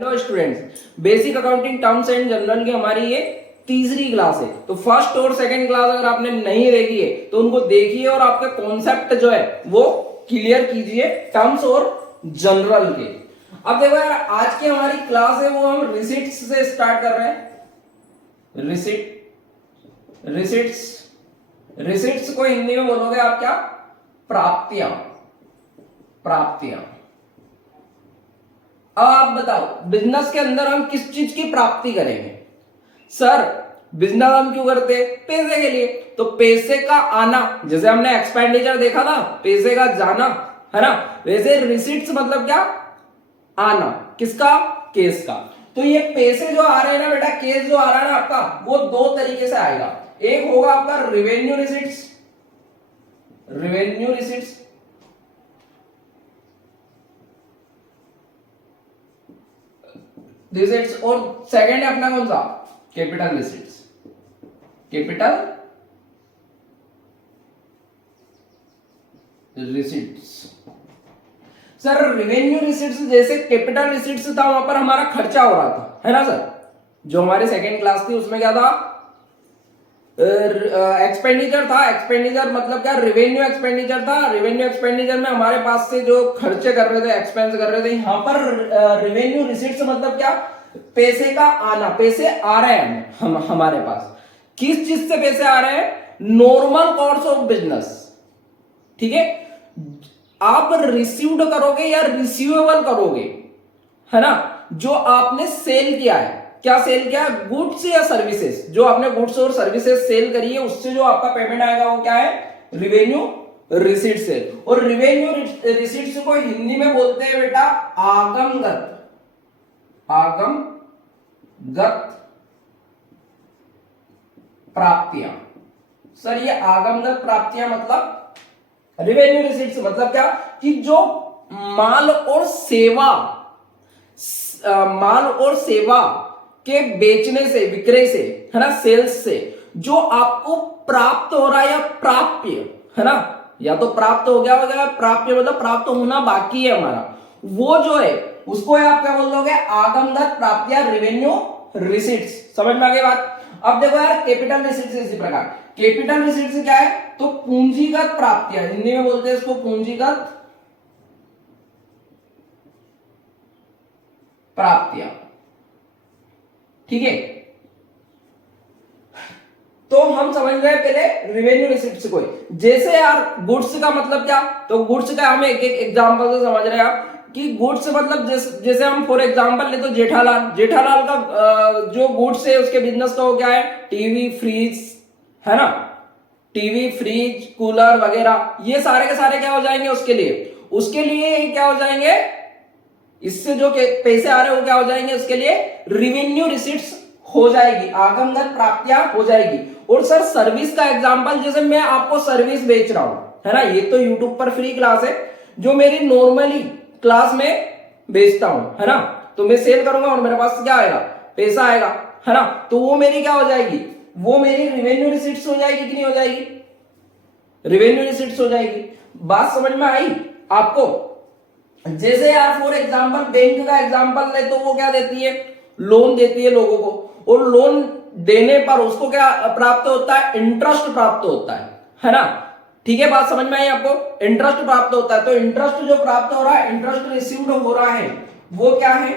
Hello students, basic accounting terms and general की हमारी ये तीसरी क्लास है। तो फर्स्ट और सेकंड क्लास अगर आपने नहीं देखी है तो उनको देखिए और आपके कॉन्सेप्ट जो है वो क्लियर कीजिए टर्म्स और जनरल के। अब देखो यार, आज की हमारी क्लास है वो हम रिसिट्स से स्टार्ट कर रहे हैं। रिसिट्स रिसिट्स को हिंदी में बोलोगे आप क्या? प्राप्तियां। प्राप्तियां। अब आप बताओ, बिजनेस के अंदर हम किस चीज की प्राप्ति करेंगे? सर, बिजनेस हम क्यों करते हैं? पैसे के लिए। तो पैसे का आना, जैसे हमने एक्सपेंडिचर देखा था, पैसे का जाना, है ना? वैसे रिसीट्स मतलब क्या? आना। किसका? केस का। तो ये पैसे जो आ रहे हैं ना बेटा, केस जो आ रहा है ना आपका, वो दो तरीके से आएगा। एक होगा आपका revenue receipts, revenue receipts, receipts, और सेकंड है अपना कौन सा? Capital receipts. Capital receipts. Sir, revenue receipts जैसे कैपिटल रिसिट्स था, वहां पर हमारा खर्चा हो रहा था, है ना सर? जो हमारी सेकंड क्लास थी उसमें क्या था? एक्सपेंडिचर था। एक्सपेंडिचर मतलब क्या? रेवेन्यू एक्सपेंडिचर था। रेवेन्यू एक्सपेंडिचर में हमारे पास से जो खर्चे कर रहे थे, एक्सपेंस कर रहे थे। यहां पर रेवेन्यू रिसीट्स मतलब क्या? पैसे का आना। पैसे आ रहे हैं हमारे पास। किस चीज से पैसे आ रहे हैं? Normal course of business. ठीक है, आप रिसीव्ड करोगे या रिसीवेबल करोगे, है ना? जो आपने सेल किया है। क्या सेल किया? गुड्स या सर्विसेज। जो आपने गुड्स और सर्विसेज सेल करी है, उससे जो आपका पेमेंट आएगा वो क्या है? रिवेन्यू रिसीट से। और रिवेन्यू रिसीट्स को हिंदी में बोलते हैं बेटा आगमगत। आगमगत प्राप्तियां। सर, ये आगमगत प्राप्तियां मतलब रिवेन्यू रिसीट्स मतलब क्या? कि जो माल और सेवा, माल और सेवा के बेचने से, विक्रय से, है ना, सेल्स से जो आपको प्राप्त हो रहा है या प्राप्य, है ना? या तो प्राप्त हो गया होगा, प्राप्य मतलब प्राप्त होना बाकी है हमारा, वो जो है उसको आप क्या बोल दोगे? आगमगत प्राप्तियां, रेवेन्यू रिसीट्स। समझ में आ गई बात? अब देखो यार, कैपिटल रिसीट्स इसी प्रकार। कैपिटल रिसीट्स क्या है? तो पूंजीगत प्राप्तियां, हिंदी में बोलते हैं इसको पूंजीगत प्राप्तियां। ठीक है, तो हम समझ गए पहले रेवेन्यू रिसीट्स को। जैसे यार गुड्स का मतलब क्या? तो गुड्स का हम एक एक एग्जांपल से समझ रहे हैं आप कि गुड्स मतलब जैसे हम फॉर एग्जांपल ले तो जेठालाल। जेठालाल का जो गुड्स है उसके बिजनेस का वो क्या है? टीवी, फ्रिज, है ना? टीवी, फ्रिज, कूलर वगैरह, ये सारे के सारे क्या हो जाएंगे उसके लिए क्या हो जाएंगे? इससे जो पैसे आ रहे हैं वो क्या हो जाएंगे? उसके लिए रिवेन्यू रिसीट्स हो जाएगी, आगमगत प्राप्तियां हो जाएगी। और सर, सर्विस का एग्जांपल, जैसे मैं आपको सर्विस बेच रहा हूं, है ना? ये तो यूट्यूब पर फ्री क्लास है जो मेरी नॉर्मली क्लास में बेचता हूं, है ना? तो मैं सेल करूंगा और मेरे पास क्या आएगा? पैसा आएगा, है ना? तो वो मेरी क्या हो जाएगी? वो मेरी रिवेन्यू रिसीट्स हो जाएगी कि नहीं हो जाएगी? रिवेन्यू रिसीट्स हो जाएगी। बात समझ में आई आपको? जैसे यार फॉर एग्जांपल बैंक का एग्जांपल ले तो वो क्या देती है? लोन देती है लोगों को, और लोन देने पर उसको क्या प्राप्त होता है? इंटरेस्ट प्राप्त होता है ना? ठीक है, बात समझ में आई आपको? इंटरेस्ट प्राप्त होता है। तो इंटरेस्ट जो प्राप्त हो रहा है, इंटरेस्ट रिसीव्ड हो रहा है, वो क्या है?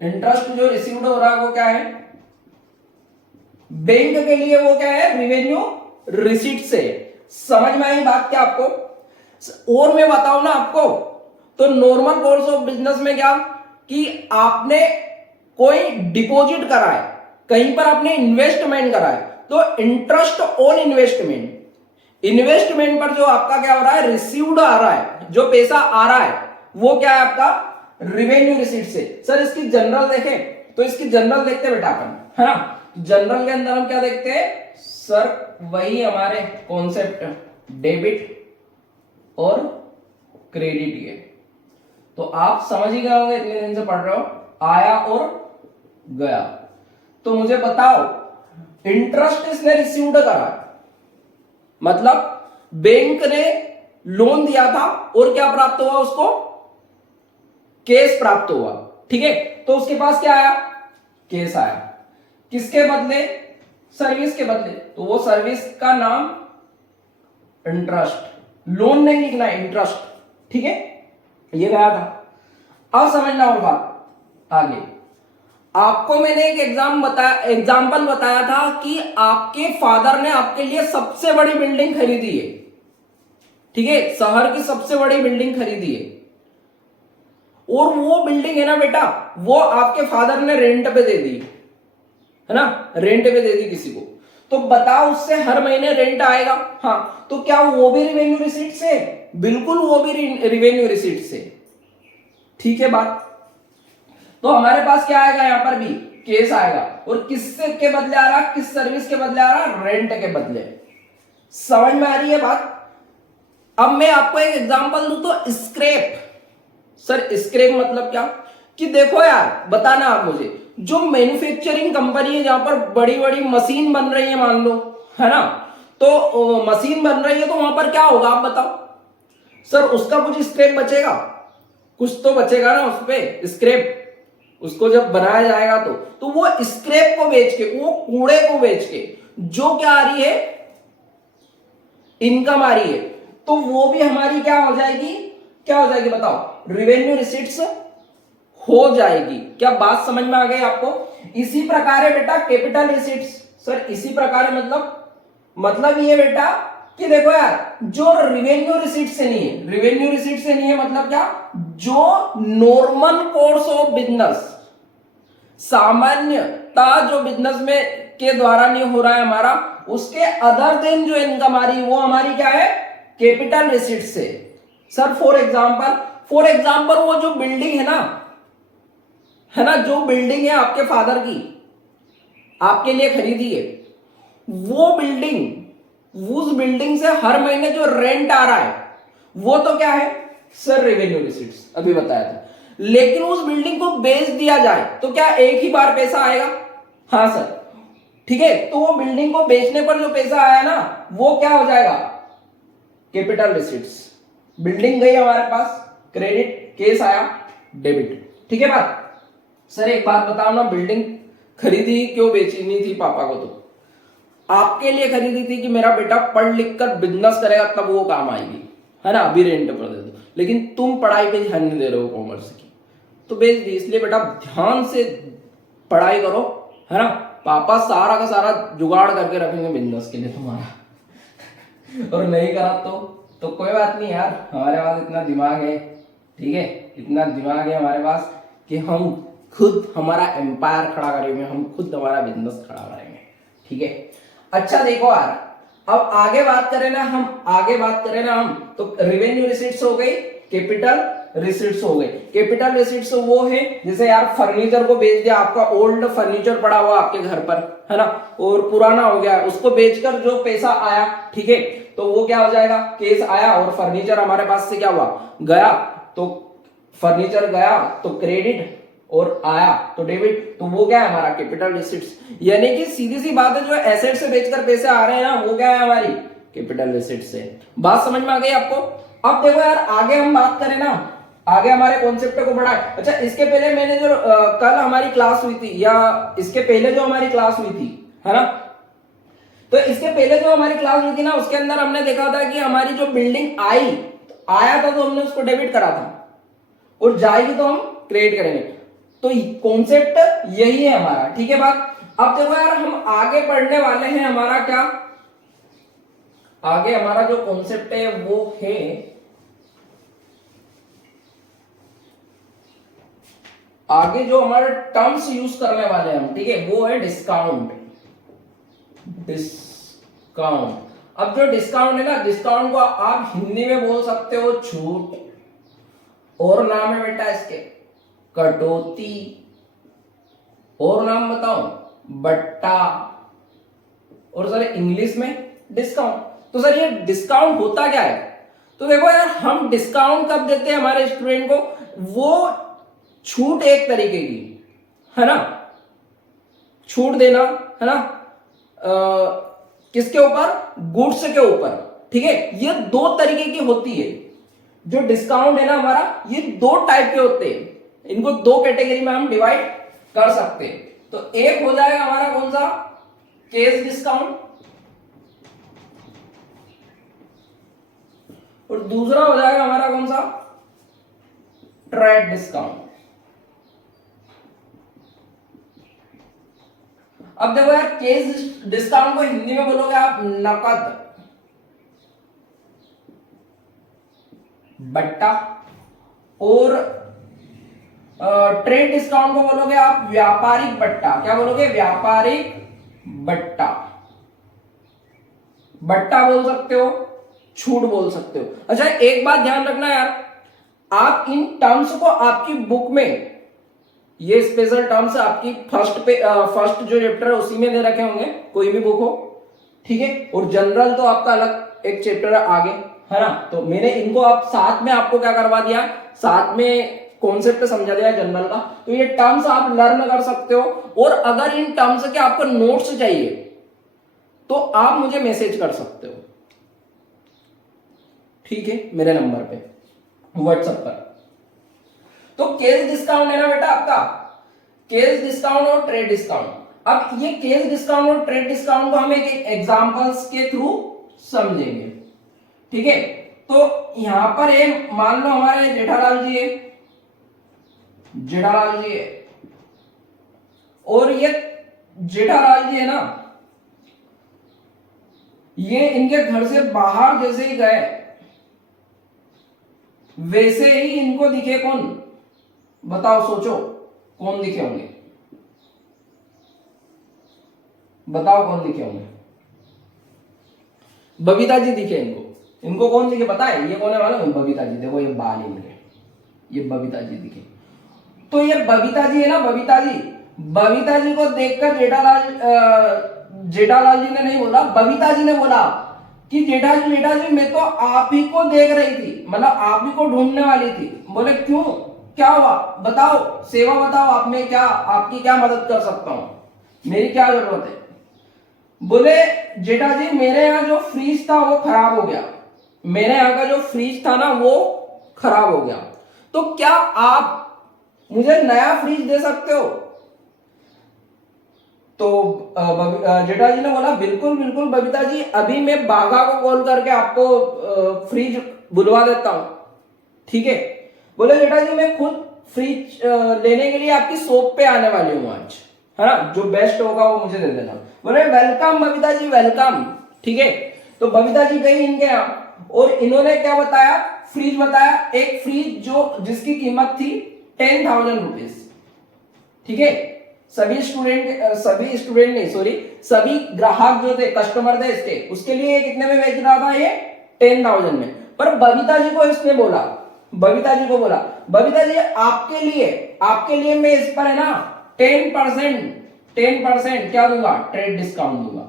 इंटरेस्ट जो रिसीव्ड हो रहा है वो क्या है? बैंक के लिए वो क्या है? रिवेन्यू रिसीट से। समझ में आई बात क्या आपको? और मैं बताऊं ना आपको, तो नॉर्मल कोर्स ऑफ बिजनेस में क्या कि आपने कोई डिपॉजिट करा है, कहीं पर आपने इन्वेस्टमेंट करा है, तो इंटरेस्ट ऑन इन्वेस्टमेंट, इन्वेस्टमेंट पर जो आपका क्या हो रहा है? रिसीव्ड आ रहा है, जो पैसा आ रहा है वो क्या है आपका? रिवेन्यू रिसीट से। सर, इसकी जनरल देखें तो इसकी जनरल देखते बेटा अपन, है ना? जनरल के अंदर हम क्या देखते हैं? सर, वही हमारे कॉन्सेप्ट डेबिट और क्रेडिट है। तो आप समझ ही गए होंगे, इतने दिन से पढ़ रहे हो, आया और गया। तो मुझे बताओ, इंटरेस्ट इसने रिसीव्ड करा, मतलब बैंक ने लोन दिया था और क्या प्राप्त हुआ उसको, केस प्राप्त हुआ, ठीक है। तो उसके पास क्या आया, केस आया, किसके बदले, सर्विस के बदले, तो वो सर्विस का नाम इंटरेस्ट, लोन नहीं लिखना है, इंटरेस्ट, ठीक है, ये गया था। अब समझना और बात आगे, आपको मैंने एक एग्जाम्पल बताया था कि आपके फादर ने आपके लिए सबसे बड़ी बिल्डिंग खरीदी है, ठीक है, शहर की सबसे बड़ी बिल्डिंग खरीदी है, और वो बिल्डिंग है ना बेटा, वो आपके फादर ने रेंट पे दे दी, है ना, रेंट पे दे दी किसी को, तो बताओ उससे हर महीने रेंट आएगा, हाँ, तो क्या वो भी रिवेन्यू रिसीट से, बिल्कुल वो भी रिवेन्यू रिसीट से, ठीक है बात। तो हमारे पास क्या आएगा, यहां पर भी केस आएगा, और किससे के बदले आ रहा, किस सर्विस के बदले आ रहा, रेंट के बदले। समझ में आ रही है बात। अब मैं आपको एक एग्जांपल दूं तो स्क्रैप, सर स्क्रैप मतलब क्या, कि देखो यार बताना आप मुझे, जो मैन्युफैक्चरिंग कंपनी है जहां पर बड़ी बड़ी मशीन बन रही है मान लो, है ना, तो मशीन बन रही है तो वहां पर क्या होगा आप बताओ, सर उसका कुछ स्क्रैप बचेगा, कुछ तो बचेगा ना उस पे स्क्रैप, उसको जब बनाया जाएगा तो वो स्क्रैप को बेच के, वो कूड़े को बेच के जो क्या आ रही है, इनकम आ रही है, तो वो भी हमारी क्या हो जाएगी, क्या हो जाएगी बताओ, रिवेन्यू रिसीट्स हो जाएगी। क्या बात समझ में आ गई आपको। इसी प्रकार है बेटा कैपिटल रिसीट्स, सर इसी प्रकार है मतलब ये बेटा कि देखो यार, जो रिवेन्यू रिसीट से नहीं है, रिवेन्यू रिसीट से नहीं है मतलब क्या, जो नॉर्मल कोर्स ऑफ बिजनेस, सामान्यता जो बिजनेस में के द्वारा नहीं हो रहा है हमारा, उसके अदर देन जो इनकम आ रही है वो हमारी क्या है, कैपिटल रिसीट से। सर फॉर एग्जांपल वो जो बिल्डिंग है ना, जो बिल्डिंग है आपके फादर की आपके लिए खरीदी है, वो बिल्डिंग, उस बिल्डिंग से हर महीने जो रेंट आ रहा है वो तो क्या है, सर रेवेन्यू रिसीट्स, अभी बताया था। लेकिन उस बिल्डिंग को बेच दिया जाए तो क्या एक ही बार पैसा आएगा, हाँ सर, ठीक है, तो वो बिल्डिंग को बेचने पर जो पैसा आया ना वो क्या हो जाएगा, कैपिटल रिसीट्स। बिल्डिंग गई हमारे पास, क्रेडिट, केस आया डेबिट, ठीक है बात। सर एक बात बताओ ना, बिल्डिंग खरीदी क्यों, बेचनी थी पापा को, तो आपके लिए खरीदी थी कि मेरा बेटा पढ़ लिख कर बिजनेस करेगा तब वो काम आएगी, है ना, अभी रेंट पर दे दो, लेकिन तुम पढ़ाई पे ध्यान नहीं दे रहे हो कॉमर्स की, तो बेच दी। इसलिए बेटा ध्यान से पढ़ाई करो, है ना, पापा सारा का सारा जुगाड़ करके रखेंगे बिजनेस के लिए तुम्हारा और नहीं करा तो कोई बात नहीं यार, हमारे पास इतना दिमाग है, ठीक है, इतना दिमाग है हमारे पास कि हम खुद हमारा एम्पायर खड़ा करेंगे, हम खुद हमारा बिजनेस खड़ा करेंगे, ठीक है। अच्छा देखो यार, अब आगे बात करें ना हम तो रिवेन्यू रिसीट्स हो गई, कैपिटल रिसीट्स हो गए। कैपिटल रिसीट्स वो है जैसे यार फर्नीचर को बेच दिया, आपका ओल्ड फर्नीचर पड़ा हुआ आपके घर पर, है ना, और पुराना हो गया, उसको बेचकर जो पैसा आया, ठीक है, तो वो क्या हो जाएगा, केस आया, और फर्नीचर हमारे पास से क्या हुआ, गया, तो फर्नीचर गया तो क्रेडिट, और आया तो डेबिट, तो वो क्या है हमारा कैपिटल रिसीट्स। यानी कि सीधी सी बात है, जो एसेट से बेचकर पैसे आ रहे हैं ना वो क्या है हमारी कैपिटल रिसीट्स है। बात समझ में आ गई आपको। अब देखो यार आगे हम बात करें ना, आगे हमारे कॉन्सेप्ट को बढ़ाए। अच्छा इसके पहले मैंने जो कल हमारी क्लास हुई थी, या इसके पहले जो हमारी क्लास हुई थी, है ना, तो इसके पहले जो हमारी क्लास हुई थी ना उसके अंदर हमने देखा था कि हमारी जो बिल्डिंग आया था तो हमने उसको डेबिट करा था, और जाएगी तो हम क्रेडिट करेंगे, तो कॉन्सेप्ट यही है हमारा, ठीक है बात। अब देखो यार हम आगे पढ़ने वाले हैं, हमारा क्या आगे हमारा जो कॉन्सेप्ट है वो है आगे जो हमारे टर्म्स यूज करने वाले हैं हम, ठीक है, वो है डिस्काउंट। अब जो डिस्काउंट है ना, डिस्काउंट को आप हिंदी में बोल सकते हो छूट, और नाम है बेटा इसके कटौती, और नाम बताओ बट्टा, और सर इंग्लिश में डिस्काउंट। तो सर ये डिस्काउंट होता क्या है, तो देखो यार हम डिस्काउंट कब देते हैं हमारे स्टूडेंट को, वो छूट एक तरीके की, है ना, छूट देना, है ना, किसके ऊपर, गुड्स के ऊपर, ठीक है, ये दो तरीके की होती है। जो डिस्काउंट है ना हमारा, ये दो टाइप के होते हैं, इनको दो कैटेगरी में हम डिवाइड कर सकते हैं। तो एक हो जाएगा हमारा कौन सा, केस डिस्काउंट, और दूसरा हो जाएगा हमारा कौन सा, ट्रेड डिस्काउंट। अब देखो यार, केस डिस्काउंट को हिंदी में बोलोगे आप नकद बट्टा, और ट्रेड डिस्काउंट को बोलोगे आप व्यापारिक बट्टा। क्या बोलोगे, व्यापारिक बट्टा। बट्टा बोल सकते हो, छूट बोल सकते हो। अच्छा एक बात ध्यान रखना यार, आप इन टर्म्स को आपकी बुक में, ये स्पेशल टर्म्स आपकी फर्स्ट जो चैप्टर है उसी में दे रखे होंगे, कोई भी बुक हो, ठीक है। और जनरल तो आपका अलग एक चैप्टर आगे है ना। तो मैंने इनको आप साथ में आपको क्या करवा दिया, साथ में कॉन्सेप्ट समझा दिया जनरल का। तो ये टर्म्स आप लर्न कर सकते हो, और अगर इन टर्म्स के आपको नोट्स चाहिए तो आप मुझे मैसेज कर सकते हो, ठीक है, मेरे नंबर पे व्हाट्सएप पर। तो केस डिस्काउंट है ना बेटा आपका, केस डिस्काउंट और ट्रेड डिस्काउंट। अब ये केस डिस्काउंट और ट्रेड डिस्काउंट को हम एक एग्जांपल्स के थ्रू समझेंगे, ठीक है। तो यहां पर एक मान लो हमारे जेठालाल जी है, जेठालाल जी है, और ये जेठालाल जी है ना, ये इनके घर से बाहर जैसे ही गए वैसे ही इनको दिखे कौन, बताओ, सोचो कौन दिखे होंगे, बताओ कौन दिखे होंगे। बबीता जी दिखे इनको। इनको कौन दिखे पता है, ये कौन है मालूम, बबीता जी। देखो ये बाल इनके, ये बबीता जी दिखे। तो ये बबीता जी है ना, बबीता जी, बबीता जी को देखकर जेठालाल जी ने नहीं बोला, बबीता जी ने बोला कि जेठा जी मैं तो आप ही को देख रही थी, मतलब आप ही को ढूंढने वाली थी। बोले क्यों, क्या हुआ, बताओ, सेवा बताओ, आप में क्या, आपकी क्या मदद कर सकता हूं, मेरी क्या जरूरत है। बोले जेठा जी मेरे यहाँ जो फ्रीज था वो खराब हो गया, मेरे यहाँ का जो फ्रीज था ना वो खराब हो गया, तो क्या आप मुझे नया फ्रीज दे सकते हो। तो जेठा जी ने बोला बिल्कुल बिल्कुल बबीता जी, अभी मैं बाघा को कॉल करके आपको फ्रीज बुलवा देता हूं, ठीक है। बोले जेठा जी मैं खुद फ्रीज लेने के लिए आपकी शॉप पे आने वाली हूं आज, है ना, जो बेस्ट होगा वो मुझे दे देना। बोले वेलकम बबीता जी वेलकम, ठीक है। तो बबीता जी गई इनके यहाँ, और इन्होंने क्या बताया, फ्रीज बताया, एक फ्रीज जो जिसकी कीमत थी 10,000 रुपीज, ठीक है। सभी स्टूडेंट नहीं, सॉरी, सभी ग्राहक जो थे, कस्टमर थे इसके, उसके लिए कितने में बेच रहा था, ये 10,000 में। पर बबीता जी को इसने बोला, बबीता जी को बोला, बबीता जी आपके लिए मैं इस पर है ना 10% क्या दूंगा, ट्रेड डिस्काउंट दूंगा,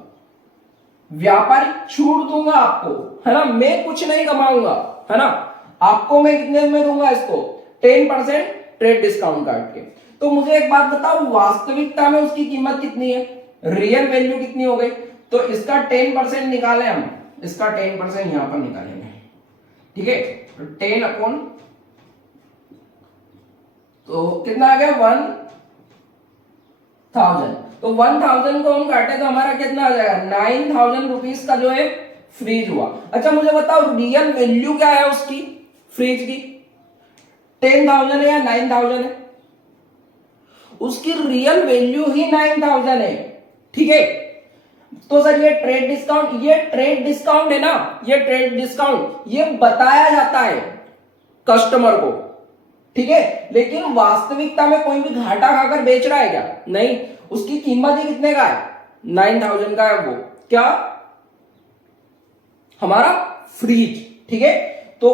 व्यापारिक छूट दूंगा आपको, है ना, मैं कुछ नहीं कमाऊंगा, है ना, आपको मैं कितने में दूंगा इसको, 10% ट्रेड डिस्काउंट काट के। तो मुझे एक बात बताओ, वास्तविकता में उसकी कीमत कितनी है, रियल वैल्यू कितनी हो गई। तो इसका 10% निकाले हम, इसका 10% यहां पर निकालेंगे, ठीक है। तो 10 अपॉन, तो कितना आ गया 1,000। तो 1,000 को हम काटे तो हमारा कितना आ जाएगा, 9,000 रुपीज का जो है फ्रीज हुआ। अच्छा मुझे बताओ रियल वैल्यू क्या है उसकी, फ्रीज की, 10,000 है या 9,000 है, उसकी रियल वैल्यू ही 9,000 है, ठीक है। तो सर ये ट्रेड डिस्काउंट है ना, ये ट्रेड डिस्काउंट ये बताया जाता है कस्टमर को, ठीक है, लेकिन वास्तविकता में कोई भी घाटा खाकर बेच रहा है क्या, नहीं, उसकी कीमत ही कितने का है, 9,000 का है वो, क्या, हमारा फ्रीज, ठीक है। तो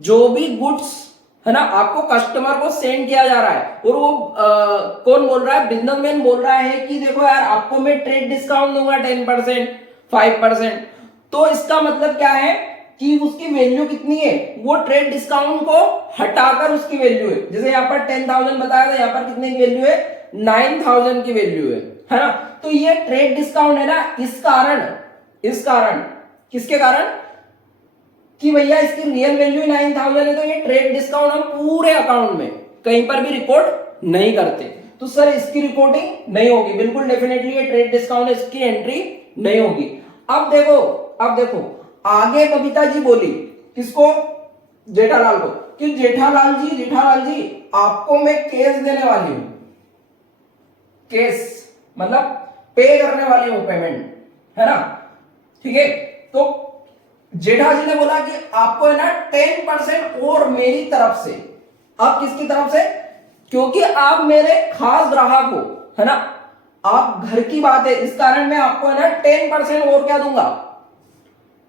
जो भी गुड्स है ना आपको कस्टमर को सेंड किया जा रहा है, और वो कौन बोल रहा है, बिजनेसमैन बोल रहा है कि देखो यार आपको मैं ट्रेड डिस्काउंट दूंगा 10%, 5%। तो इसका मतलब क्या है कि उसकी वैल्यू कितनी है, वो ट्रेड डिस्काउंट को हटाकर उसकी वैल्यू है। जैसे यहाँ पर 10,000 बताया था, यहाँ पर कितने की वैल्यू है, 9,000 की वैल्यू है ना। तो ये ट्रेड डिस्काउंट है ना, इस कारण किसके कारण, कि भैया इसकी रियल वैल्यू 9,000 है, तो ये ट्रेड डिस्काउंट हम पूरे अकाउंट में कहीं पर भी रिकॉर्ड नहीं करते, तो सर इसकी रिकॉर्डिंग नहीं होगी, बिल्कुल डेफिनेटली ये ट्रेड डिस्काउंट, इसकी एंट्री नहीं होगी। अब देखो आगे बबीता जी बोली, किसको, जेठालाल को, कि जेठालाल जी आपको मैं केस देने वाली हूं, केस मतलब पे करने वाली हूं, पेमेंट, है ना, ठीक है। तो जेठा जी ने बोला कि आपको है ना 10% और मेरी तरफ से, आप किसकी तरफ से, क्योंकि आप मेरे खास ग्राहक हो, है ना, आप घर की बात है, इस कारण मैं आपको है ना 10% और क्या दूंगा,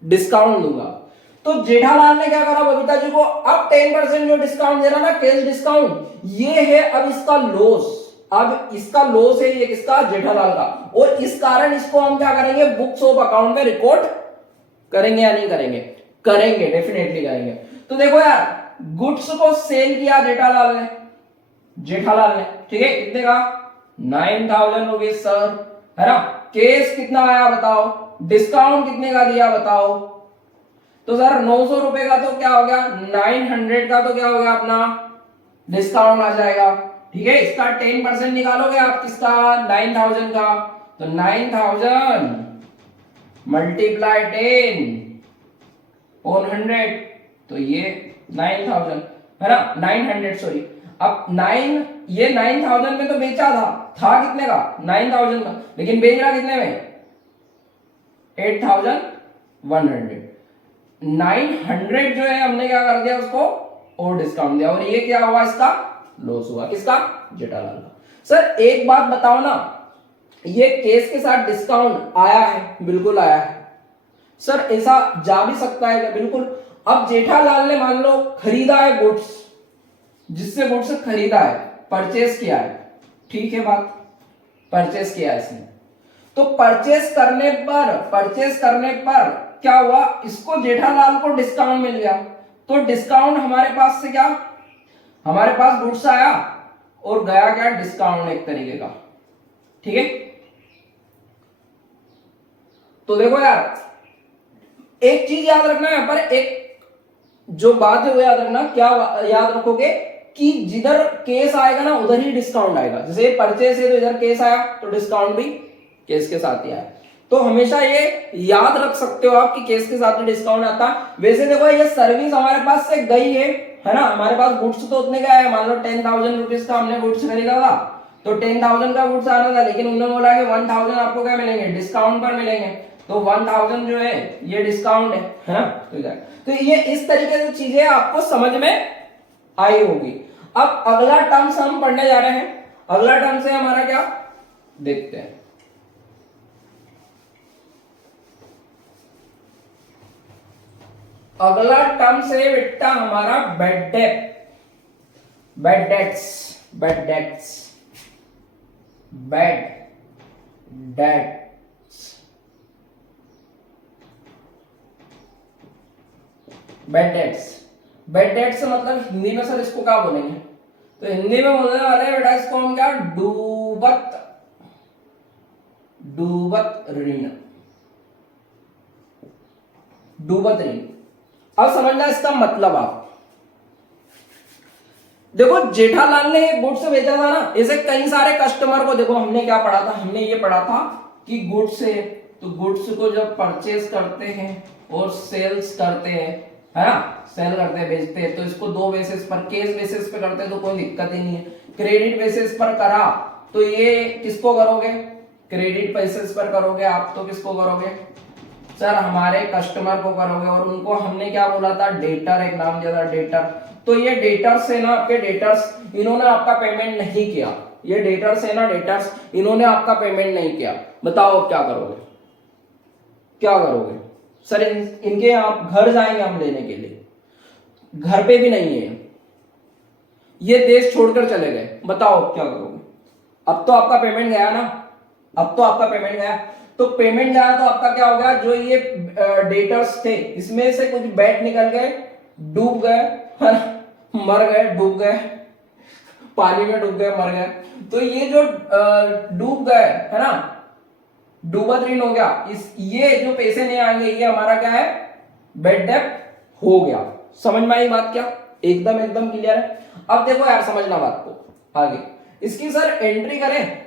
डिस्काउंट दूंगा। तो जेठालाल ने क्या करा बबीता जी को, अब 10% जो डिस्काउंट दे रहा ना, कैश डिस्काउंट, ये है अब इसका लॉस, अब इसका लॉस है ये किसका, जेठालाल का, और इस कारण इसको हम क्या करेंगे, बुक्स ऑफ अकाउंट में रिकॉर्ड करेंगे या नहीं करेंगे, करेंगे, डेफिनेटली करेंगे। तो देखो यार, गुड्स को सेल किया जेठालाल ने, ठीक है, कितने का, 9,000 रुपीज सर, है ना, केस कितना आया बताओ, डिस्काउंट कितने का दिया बताओ, तो सर 900 रुपए का तो क्या हो गया, 900 का तो क्या हो गया अपना डिस्काउंट आ जाएगा, ठीक है। इसका 10% निकालोगे आप, किसका, 9,000 का, तो 9,000 मल्टीप्लाई 10 और 100, तो ये 9,000, है ना, 900 सॉरी। अब 9, ये 9,000 में तो बेचा था कितने का, 9,000 का, लेकिन बेच रहा कितने में, 8,100। 900 जो है हमने क्या कर दिया उसको और डिस्काउंट दिया, और ये क्या हुआ, इसका लॉस हुआ, किसका, जेठालाल का। सर एक बात बताओ ना, ये केस के साथ डिस्काउंट आया है, बिल्कुल आया है सर, ऐसा जा भी सकता है, बिल्कुल। अब जेठालाल ने मान लो खरीदा है गुड्स, जिससे गुड्स खरीदा है, परचेस किया है, ठीक है बात, परचेस किया है इसने, तो परचेस करने पर क्या हुआ, इसको जेठालाल को डिस्काउंट मिल गया, तो डिस्काउंट हमारे पास से क्या, हमारे पास गुड्स आया और गया क्या, डिस्काउंट एक तरीके का, ठीक है। तो देखो यार, एक चीज याद रखना है, पर एक जो बात है वो याद रखना, क्या याद रखोगे, कि जिधर केस आएगा ना उधर ही डिस्काउंट आएगा, जैसे परचेस है तो इधर केस आया तो डिस्काउंट भी केस के साथ ही आया, तो हमेशा ये याद रख सकते हो आप कि केस के साथ ही डिस्काउंट आता है। वैसे देखो ये सर्विस हमारे पास से गई है ना, हमारे पास गुड्स तो उतने का है, मान लो 10,000 रुपीज का हमने गुड्स खरीदा था, तो 10,000 का गुड्स आना था, लेकिन उन्होंने बोला कि 1,000 आपको क्या मिलेंगे, डिस्काउंट पर मिलेंगे, तो 1,000 जो है ये डिस्काउंट है ना, तो ये इस तरीके से चीजें आपको समझ में आई होगी। अब अगला टर्म्स हम पढ़ने जा रहे हैं, अगला टर्म से हमारा क्या देखते हैं, अगला टर्म से बेटा हमारा बैड डेट्स मतलब हिंदी में सर इसको क्या बोलेंगे, तो हिंदी में बोलने वाले हैं बेटा इसको हम क्या, डूबत ऋण। अब समझना इसका मतलब, आप देखो जेठालाल ने गुड्स बेचा था ना, ऐसे कई सारे कस्टमर को, देखो हमने क्या पढ़ा था, हमने ये पढ़ा था कि गुड्स है, तो गुड्स को जब परचेस करते हैं और सेल्स करते हैं, है ना, सेल करते हैं, बेचते हैं, तो इसको दो बेसिस पर, केस बेसिस पे करते हैं तो कोई दिक्कत ही नहीं है, क्रेडिट बेसिस पर करा तो ये किसको करोगे, क्रेडिट बेसिस पर करोगे आप, तो किसको करोगे सर, हमारे कस्टमर को करोगे, और उनको हमने क्या बोला था, डेटर, एक नाम दिया था डेटर, तो ये डेटर्स है ना, आपके डेटर्स, इन्होंने आपका पेमेंट नहीं किया, ये डेटर्स है ना, डेटर्स, इन्होंने आपका पेमेंट नहीं किया, बताओ अब क्या करोगे, सर इनके आप घर जाएंगे हम लेने के लिए, घर पे भी नहीं है, ये देश छोड़कर चले गए, बताओ अब क्या करोगे, अब तो आपका पेमेंट गया ना, तो पेमेंट गया तो आपका क्या होगा, जो ये डेटर्स थे इसमें से कुछ बैट निकल गए, डूब गए, मर गए, डूब गए, पानी में डूब गए, मर गए, तो ये जो डूब गए, है ना, डूबत ऋण हो गया, ये जो पैसे नहीं आएंगे ये हमारा क्या है, बैड डेट हो गया। समझ में आई बात क्या? एकदम एकदम क्लियर है। अब देखो यार समझना बात को आगे। इसकी सर एंट्री करें,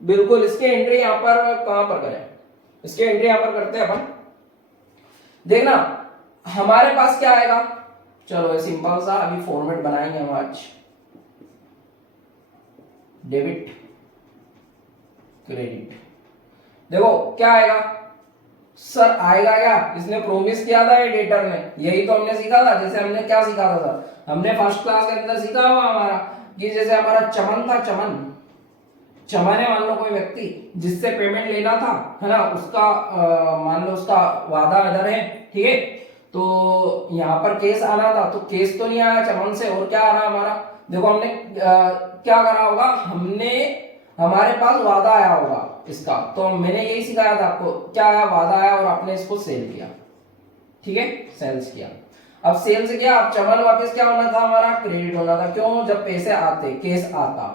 बिल्कुल इसकी एंट्री यहां पर कहां पर करें, इसकी एंट्री यहां पर करते हैं अपन। देखना हमारे पास क्या आएगा, चलो सिंपल सा अभी फॉर्मेट बनाएंगे हम आज, डेबिट क्रेडिट। देखो क्या आएगा सर, आएगा क्या, इसने प्रोमिस किया था ये डेटर ने, यही तो हमने सीखा था। जैसे हमने क्या सीखा था सर, हमने फर्स्ट क्लास के अंदर सीखा हुआ हमारा कि जैसे हमारा चमन था, चमन है मान लो कोई व्यक्ति जिससे पेमेंट लेना था, है ना, उसका मान लो उसका वादा इधर है, ठीक है। तो यहाँ पर केस आना था, तो केस तो नहीं आया चमन से, और क्या आ रहा हमारा, देखो हमने क्या करा होगा, हमने हमारे पास वादा आया होगा इसका, तो मैंने यही सिखाया था आपको, क्या आया, वादा आया और आपने इसको सेल किया, ठीक है, सेल्स किया। अब सेल्स किया, अब चमन वापस क्या होना था हमारा, क्रेडिट होना था। क्यों, जब पैसे आते, केस आता,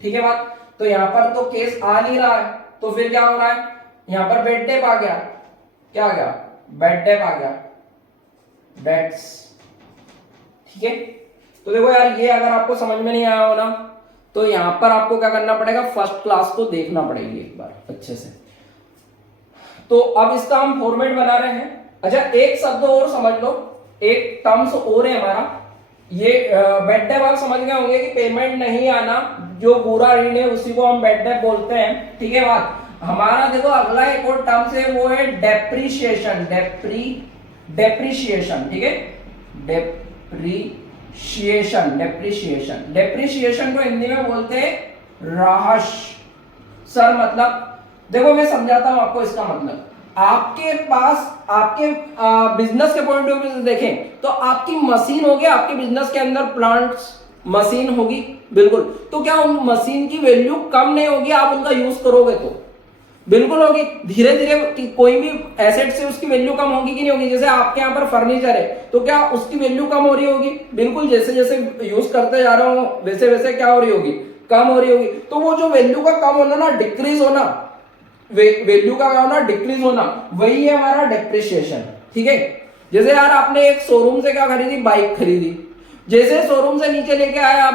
ठीक है बात। तो यहां पर तो केस आ नहीं रहा है, तो फिर क्या हो रहा है, यहां पर बेड डेप आ गया, क्या आ गया, बेड डेप आ गया, डेट्स, ठीक है। तो देखो यार ये अगर आपको समझ में नहीं आया हो ना, तो यहां पर आपको क्या करना पड़ेगा, फर्स्ट क्लास को देखना पड़ेगी एक बार अच्छे से। तो अब इसका हम फॉर्मेट बना रहे हैं। अच्छा एक शब्द और समझ लो, एक टर्म्स और है हमारा, ये बेड डेप आप समझ गए होंगे कि पेमेंट नहीं आना, जो बुरा ऋण है उसी को हम बेड डेप बोलते हैं, ठीक है बात। हमारा देखो अगला एक और टर्म्स है, वो है डेप्रीशिएशन, डेप्रीशिएशन, ठीक है, डेप्रीशिएशन को हिंदी में बोलते हैं राहश। सर मतलब देखो मैं समझाता हूं आपको इसका मतलब। आपके पास आपके बिजनेस के पॉइंट ऑफ व्यू से देखें तो आपकी मशीन होगी, आपके बिजनेस के अंदर प्लांट्स मशीन होगी, बिल्कुल। तो क्या उन मशीन की वैल्यू कम नहीं होगी, आप उनका यूज करोगे तो बिल्कुल होगी। धीरे धीरे कोई भी एसेट से उसकी वैल्यू कम होगी कि नहीं होगी। जैसे आपके यहाँ पर फर्नीचर है तो क्या उसकी वैल्यू कम हो रही होगी, बिल्कुल। जैसे जैसे यूज करते जा रहा हूं वैसे वैसे क्या हो रही होगी, कम हो रही होगी। तो वो जो वैल्यू का कम होना ना, डिक्रीज होना, वैल्यू का क्या होना, डिक्रीज होना, वही है हमारा डेप्रिसिएशन, ठीक है। जैसे यार आपने एक शोरूम से क्या खरीदी, बाइक खरीदी, जैसे शोरूम से नीचे लेके आए आप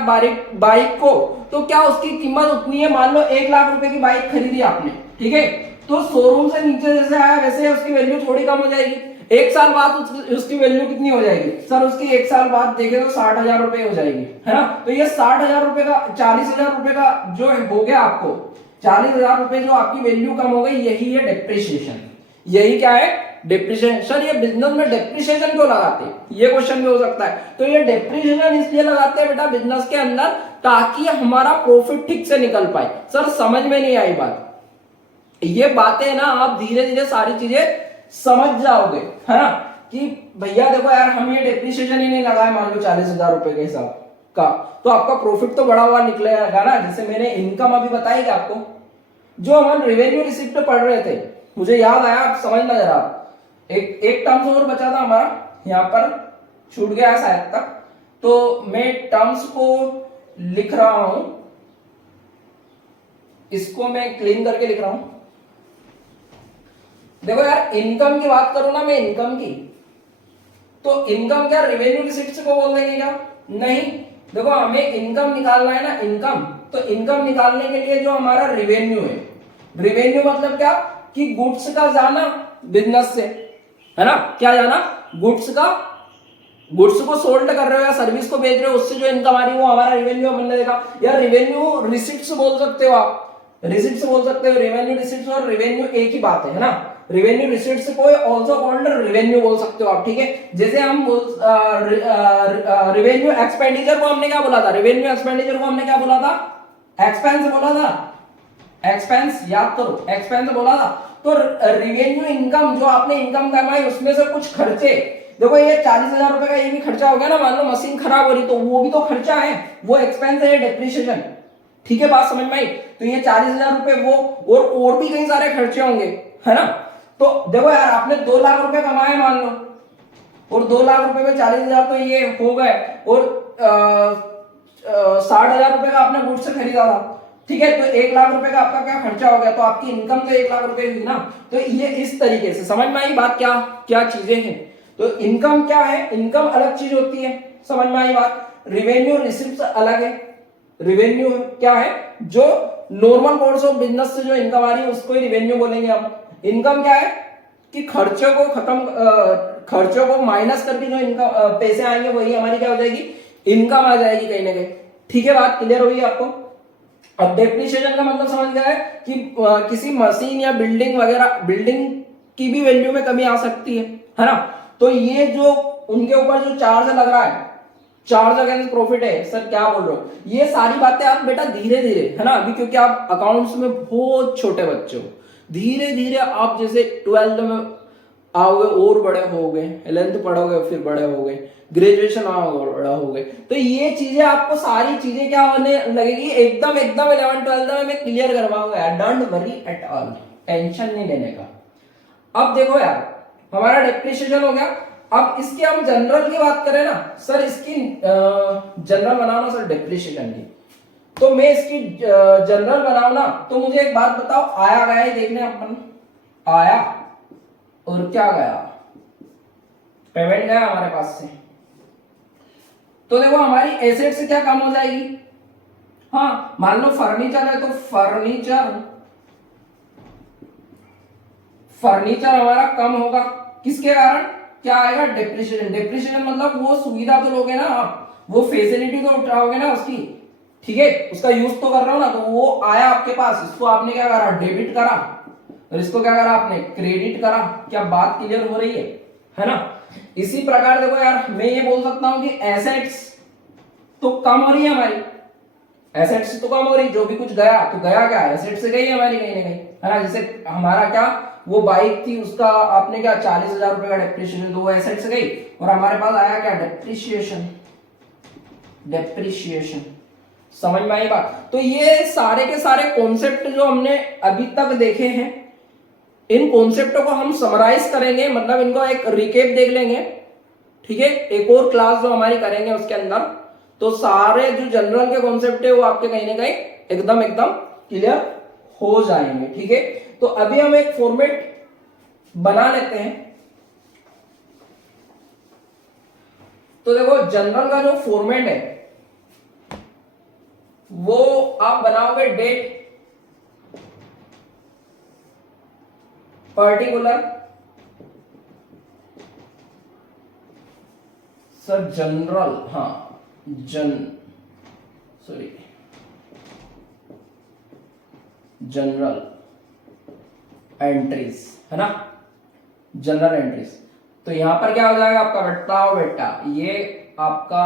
बाइक को, तो क्या उसकी कीमत उतनी है, मान लो 1 लाख रुपए की बाइक खरीदी आपने, ठीक है। तो शोरूम से नीचे जैसे आया वैसे उसकी वैल्यू थोड़ी कम हो जाएगी। एक साल बाद उसकी वैल्यू कितनी हो जाएगी सर, उसकी एक साल बाद देखे तो 60,000 रुपए हो जाएगी, है ना। तो ये 60,000 रुपए का, 40,000 रुपए का जो हो गया आपको, 40,000 रुपए जो आपकी वैल्यू कम हो गई, यही है डेप्रिसिएशन। यही क्या है, डेप्रिसिएशन। सर ये बिजनेस में डेप्रिसिएशन क्यों लगाते हैं, ये क्वेश्चन भी हो सकता है। तो ये डेप्रिसिएशन इसलिए लगाते हैं बेटा बिजनेस के अंदर, ताकि हमारा प्रॉफिट ठीक से निकल पाए। सर समझ में नहीं आई बात, ये बातें ना आप धीरे धीरे सारी चीजें समझ जाओगे, है ना। कि भैया देखो यार हम ये डेप्रिसिएशन ही नहीं लगाए, मान लो 40,000 रुपए के हिसाब का, तो आपका प्रॉफिट तो बड़ा हुआ निकलेगा ना। जैसे मैंने इनकम अभी बताई आपको, जो हम रेवेन्यू रिसिप्ट पढ़ रहे थे, मुझे याद आया, आप समझना जरा। एक टर्म्स और बचा था हमारा, यहां पर छूट गया शायद तक, तो मैं टर्म्स को लिख रहा हूं, इसको मैं क्लीन करके लिख रहा हूं। देखो यार इनकम की बात करूं ना मैं, इनकम की, तो इनकम क्या रेवेन्यू रिसिप्ट को बोल देंगे क्या, नहीं। देखो हमें इनकम निकालना है ना, इनकम, तो इनकम निकालने के लिए जो हमारा रेवेन्यू है, रेवेन्यू मतलब क्या, कि गुड्स का जाना बिजनेस से, है ना, क्या जाना, गुड्स का, गुड्स को सोल्ड कर रहे हो या सर्विस को बेच रहे हो, उससे जो इनकम आ रही है वो हमारा रेवेन्यू हमने देखा। या रेवेन्यू रिसिप्ट्स बोल सकते हो आप, रिसिप्ट्स बोल सकते हो। रेवेन्यू रिसिप्ट्स और रेवेन्यू एक ही बात है ना। रेवेन्यू रिसिप्ट्स को आल्सो कॉल्ड रेवेन्यू बोल सकते हो आप, ठीक है। जैसे हम रेवेन्यू एक्सपेंडिचर को हमने क्या बोला था, रेवेन्यू एक्सपेंडिचर को हमने क्या बोला था, एक्सपेंस बोला था, एक्सपेंस याद करो, एक्सपेंस बोला था। तो रेवेन्यू इनकम, जो आपने इनकम कमाई उसमें से कुछ खर्चे, देखो ये 40,000 रुपए का ये भी खर्चा हो गया ना, मान लो मशीन खराब हो रही तो वो भी तो खर्चा है, वो एक्सपेंस है, डेप्रिसिएशन, ठीक है, बात समझ में आई। तो ये 40,000 रुपए वो, और भी कई सारे खर्चे होंगे, है ना। तो देखो यार आपने 2 लाख रुपए कमाए मान लो, और 2 लाख रुपए में 40,000 तो ये हो गए, और 60,000 रुपए का आपने गुड्स से खरीदा था, ठीक है। तो 1 लाख रुपए का आपका क्या खर्चा हो गया, तो आपकी इनकम तो 1 लाख रुपए हुई ना। तो ये इस तरीके से समझ में आई बात, क्या क्या चीजें हैं। तो इनकम क्या है, इनकम अलग चीज होती है, समझ में आई बात। रेवेन्यू रिसिप्ट अलग है। रेवेन्यू क्या है, जो नॉर्मल कोर्स ऑफ बिजनेस से जो इनकम आ रही है उसको ही रेवेन्यू बोलेंगे हम। इनकम क्या है कि खर्चों को माइनस करके जो इनकम पैसे आएंगे वही हमारी क्या हो जाएगी, इनकम आ जाएगी कहीं ना कहीं। ठीक है, बात क्लियर हुई आपको। अब डेप्रिसिएशन का मतलब समझ गया है कि किसी मशीन या बिल्डिंग वगैरह, बिल्डिंग की भी वैल्यू में कमी आ सकती है ना। तो ये जो उनके ऊपर जो चार्ज लग रहा है, चार्ज अगेंस्ट प्रॉफिट है, सर क्या बोल रहे हो, ये सारी बातें आप बेटा धीरे धीरे, है ना, अभी क्योंकि आप अकाउंट्स में बहुत छोटे बच्चे हो, धीरे धीरे आप जैसे 12th में आओगे और बड़े होगे, 11th पढ़ोगे फिर बड़े होगे, ग्रेजुएशन आओगे बड़ा होगे, तो ये चीजें आपको सारी चीजें क्या होने लगेगी, एकदम 11th 12th में मैं क्लियर करवाऊंगा। Don't worry at all, tension नहीं लेने का। अब देखो यार, हमारा डेप्रिसिएशन हो गया। अब इसकी हम जनरल की बात करें ना, सर इसकी जनरल बनाओ ना सर डेप्रिसिएशन की, तो मैं इसकी जनरल बनाऊ ना, तो मुझे एक बात बताओ, आया गया ही देखने अपन, आया और क्या गया, पेमेंट गया हमारे पास से। तो देखो हमारी एसेट से क्या कम हो जाएगी, हाँ मान लो फर्नीचर है तो फर्नीचर हमारा कम होगा, किसके कारण, क्या आएगा, डेप्रिसिएशन। डेप्रिसिएशन मतलब वो सुविधा तो लोगे ना आप, वो फैसिलिटी तो उठाओगे ना उसकी, ठीक है, उसका यूज तो कर रहे हो ना, तो वो आया आपके पास, इसको आपने क्या करा, डेबिट करा, और इसको क्या करा आपने, क्रेडिट करा। क्या बात क्लियर हो रही है ना। इसी प्रकार देखो यार, मैं ये बोल सकता हूं कि एसेट्स तो कम हो रही है हमारी, एसेट्स तो कम हो रही, जो भी कुछ गया तो गया क्या, एसेट से गई हमारी कहीं ना कहीं, है ना। जैसे हमारा क्या, वो बाइक थी, उसका आपने क्या 40,000 रुपए का डेप्रिसिएशन, तो वो एसेट से गई, और हमारे पास आया क्या, डेप्रिसिएशन। डेप्रिसिएशन समझ में आई बात। तो ये सारे के सारे कॉन्सेप्ट जो हमने अभी तक देखे हैं, इन कॉन्सेप्टों को हम समराइज करेंगे, मतलब इनको एक रिकेप देख लेंगे, ठीक है, एक और क्लास जो हमारी करेंगे उसके अंदर, तो सारे जो जनरल के कॉन्सेप्ट है वो आपके कहीं ना कहीं एकदम क्लियर हो जाएंगे, ठीक है। तो अभी हम एक फॉर्मेट बना लेते हैं। तो देखो जनरल का जो फॉर्मेट है वो आप बनाओगे, डेट, पर्टिकुलर, सर जनरल, हाँ जनरल एंट्रीज, है ना, जनरल एंट्रीज। तो यहां पर क्या हो जाएगा आपका, बताओ बेटा, ये आपका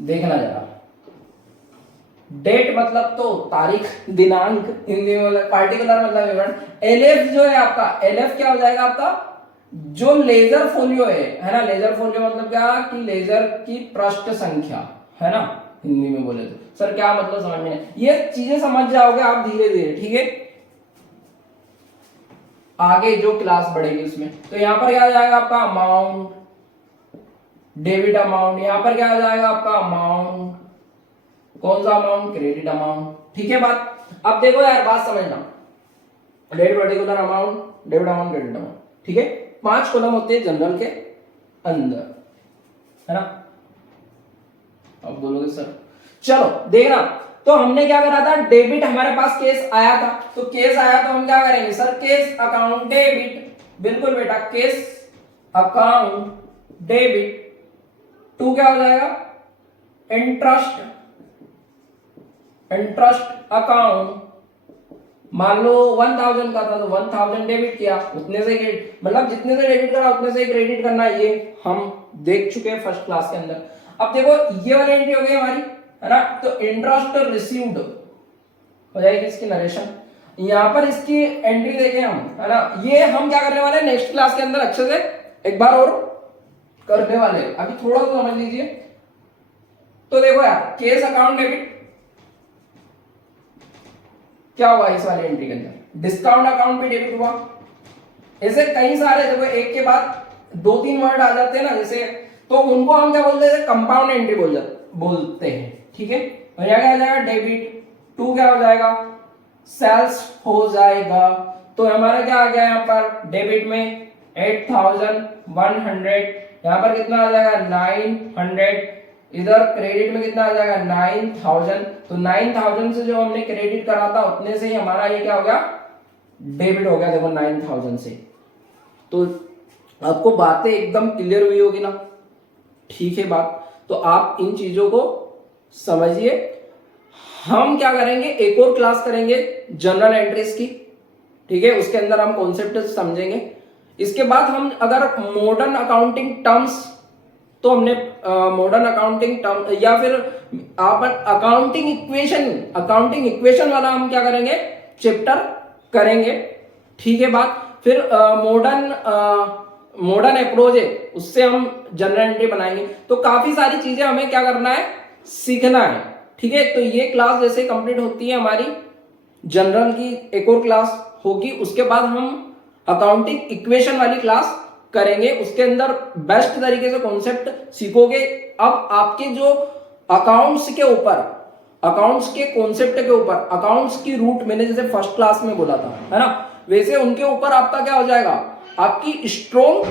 देखना जरा, डेट मतलब तो तारीख, दिनांक हिंदी में, पार्टिकुलर मतलब इवेंट। एलएफ जो है आपका, एलएफ क्या हो जाएगा आपका, जो लेजर फोलियो है ना, लेजर फोलियो मतलब क्या कि लेजर की पृष्ठ संख्या, है ना, हिंदी में बोले तो। सर क्या मतलब समझ में नहीं, ये चीजें समझ जाओगे आप धीरे धीरे, ठीक है, आगे जो क्लास बढ़ेगी उसमें। तो यहां पर क्या आ जाएगा आपका अमाउंट, डेबिट अमाउंट, यहां पर क्या आ जाएगा आपका अमाउंट, कौन सा अमाउंट, क्रेडिट अमाउंट, ठीक है बात। अब देखो यार बात समझना, date, particular amount, debit amount, credit amount, ठीक है, 5 कॉलम होते हैं जनरल के अंदर, है ना। अब बोलोगे सर, चलो देखना, तो हमने क्या करा था, डेबिट हमारे पास केस आया था, तो केस आया तो हम क्या करेंगे, सर केस अकाउंट डेबिट, बिल्कुल बेटा, केस अकाउंट डेबिट, टू क्या हो जाएगा, इंटरेस्ट, इंटरेस्ट अकाउंट, मान लो 1000 का था तो 1000 डेबिट किया, उतने से मतलब जितने से डेबिट करा उतने से क्रेडिट करना, ये हम देख चुके हैं फर्स्ट क्लास के अंदर। अब देखो ये वाली एंट्री हो गई हमारी, है ना, तो इंटरेस्ट रिसीव्ड हो जाएगी इसकी नरेशन, यहां पर इसकी एंट्री देखें हम, है ना, ये हम क्या करने वाले हैं नेक्स्ट क्लास के अंदर अच्छे से एक बार और करने वाले, अभी थोड़ा सा समझ लीजिए। तो देखो यार, केस अकाउंट डेबिट क्या हुआ इस वाली एंट्री के अंदर, डिस्काउंट अकाउंट भी डेबिट हुआ, ऐसे कई सारे, देखो एक के बाद 2-3 वर्ड आ जाते हैं ना जैसे, तो उनको हम क्या बोलते हैं, कंपाउंड एंट्री बोलते हैं, ठीक है। और यहाँ क्या हो जाएगा, डेबिट, टू क्या हो जाएगा, सेल्स हो जाएगा, तो हमारा क्या आ गया यहाँ पर, डेबिट में 8100, यहाँ पर कितना आ जाएगा 900, इधर क्रेडिट में कितना आ जाएगा 9000। तो 9000 से जो हमने क्रेडिट करा था उतने से ही हमारा ये क्या हो गया, डेबिट हो गया। देखो 9000 से। तो आपको बातें एकदम क्लियर हुई होगी ना, ठीक है बात। तो आप इन चीजों को समझिए। हम क्या करेंगे, एक और क्लास करेंगे जनरल एंट्रीज की, ठीक है, उसके अंदर हम कॉन्सेप्ट समझेंगे। इसके बाद हम अगर मॉडर्न अकाउंटिंग टर्म्स, तो हमने मॉडर्न अकाउंटिंग टर्म या फिर आप अकाउंटिंग इक्वेशन वाला हम क्या करेंगे, चैप्टर करेंगे, ठीक है बात। फिर मॉडर्न अप्रोच है, उससे हम जनरल एंट्री बनाएंगे। तो काफी सारी चीजें हमें क्या करना है, सीखना है, ठीक है। तो ये क्लास जैसे कंप्लीट होती है हमारी, जनरल की एक और क्लास होगी, उसके बाद हम अकाउंटिंग इक्वेशन वाली क्लास करेंगे। उसके अंदर बेस्ट तरीके से कॉन्सेप्ट सीखोगे। अब आपके जो अकाउंट्स के ऊपर, अकाउंट्स के कॉन्सेप्ट के ऊपर, अकाउंट्स की रूट मैंने जैसे फर्स्ट क्लास में बोला था, है ना, वैसे उनके ऊपर आपका क्या हो जाएगा, आपकी स्ट्रॉन्ग